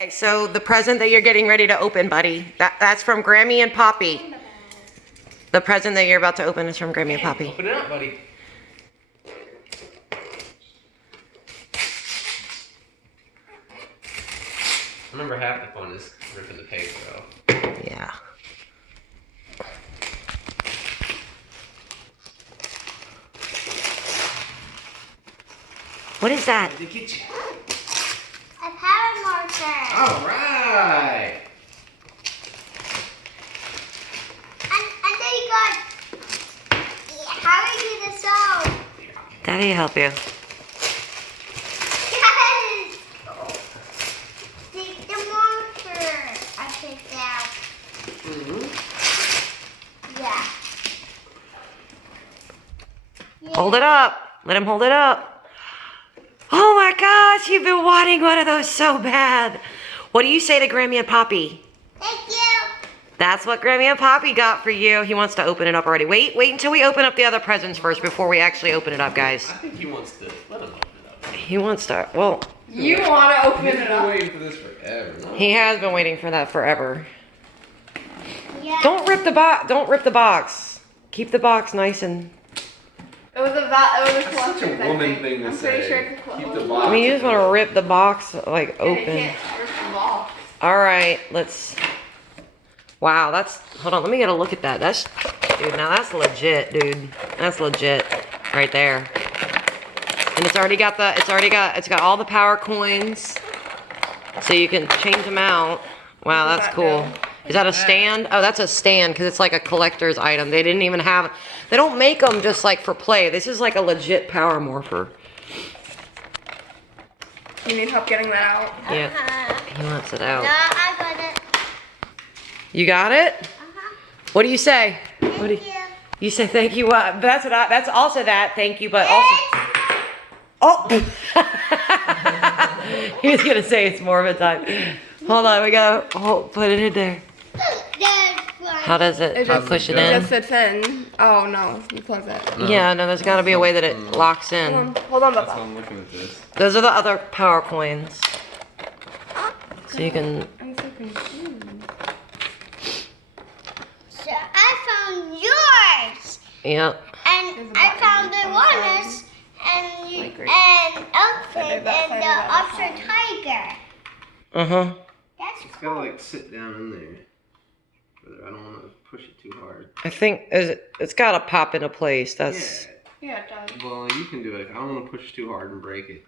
Okay, so the present that you're getting ready to open, buddy, that's from Grammy and Poppy. The present that you're about to open is from Grammy and Poppy. Open it up, buddy. I remember half the fun is ripping the paper though. Yeah. What is that? What did they get you? A power morpher. All right. And then you got. How are you gonna sew? Daddy help you. Yes. The morpher I picked out. Yeah. Hold it up. Let him hold it up. Oh my gosh, you've been wanting one of those so bad. What do you say to Grammy and Poppy? Thank you. That's what Grammy and Poppy got for you. He wants to open it up already. Wait until we open up the other presents first before we actually open it up, guys. I think he wants to let him open it up. He wants to, well. You want to open He's it been up? waiting for this forever. No. He has been waiting for that forever. Yeah. Don't rip the box. Don't rip the box. Keep the box nice and. It was a That's collection. such a woman thing to I'm say. pretty sure it's a Keep collection. the box. I mean, you just want to rip the box like Yeah, you open. can't rip the box. All right, let's. Wow, that's. Hold on, let me get a look at that. That's, dude. Now that's legit, dude. That's legit, right there. And it's got all the power coins, so you can change them out. Wow, What does that's that cool. do? Is that a stand? Oh, that's a stand because it's like a collector's item. They didn't even have. They don't make them just like for play. This is like a legit power morpher. You need help getting that out? Yeah, he wants it out. No, I got it. You got it? What do you say? Thank What do you. you say? Thank you. What? That's what I. That's also that. Thank you, but also. Oh. He was gonna say it's more of a time. Hold on, we gotta put it in there. How does it? Push it It in. just fits in. Oh no, you close it. No. Yeah, no, there's gotta be a way that it locks in. Hold on, That's why Papa. I'm looking at this. Those are the other power coins. So you can. I'm so confused. So I found yours. Yep. And I found the walnuts and elephant and the Officer Tiger. Uh huh. That's It's cool. gotta like sit down in there. But I don't want to push it too hard. I think it's gotta pop into place. That's. Yeah. Yeah, it does. Well, you can do it. I don't want to push too hard and break it.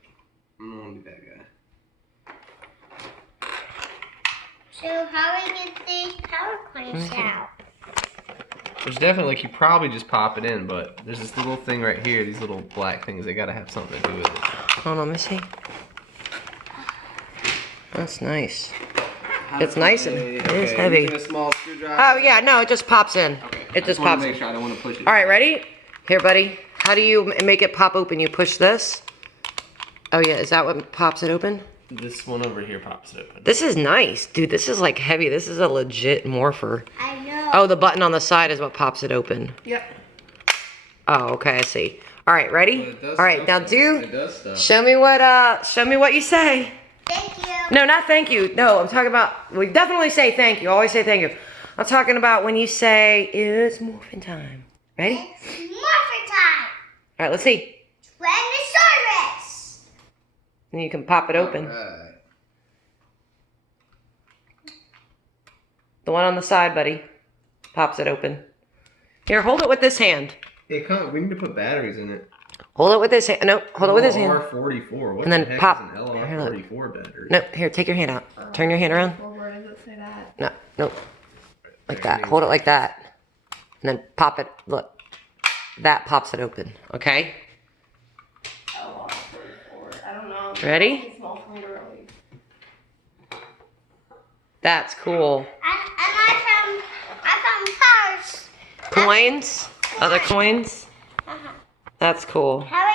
I don't want to be that guy. So how do we get these power coins out? There's definitely, like, you probably just pop it in, but there's this little thing right here, these little black things, they gotta have something to do with it. Hold on, let me see. That's nice. It's nice and it is heavy. Using a small screwdriver. Oh yeah, no, it just pops in. Okay. It just wanna pops make in. sure I don't want to push it. All right, ready? Here, buddy. How do you make it pop open? You push this? Oh yeah, is that what pops it open? This one over here pops it open. This is nice. Dude, this is like heavy. This is a legit morpher. I know. Oh, the button on the side is what pops it open. Yep. Oh, okay, I see. All right, ready? Well, it does All right, now stuff, do, It does stuff. show me what you say. Thank you. No, not thank you. No, I'm talking about, we definitely say thank you. Always say thank you. I'm talking about when you say, it's morphin time. Ready? It's Morphin time. All right, let's see. Tyrannosaurus. And you can pop it open. Alright. The one on the side, buddy. Pops it open. Here, hold it with this hand. Hey, we need to put batteries in it. Hold it with this hand. No, hold it with this hand. LR44. What And then the heck pop. is an Here, look. LR44 battery? No, here, take your hand out. Turn your hand around. Well, where does it say that? No, no. Like that. Hold it like that. And then pop it. Look. That pops it open. Okay? LR44. I don't know. Ready? It's small for me to release. That's cool. And I found powers. Coins? Other coins? That's cool. How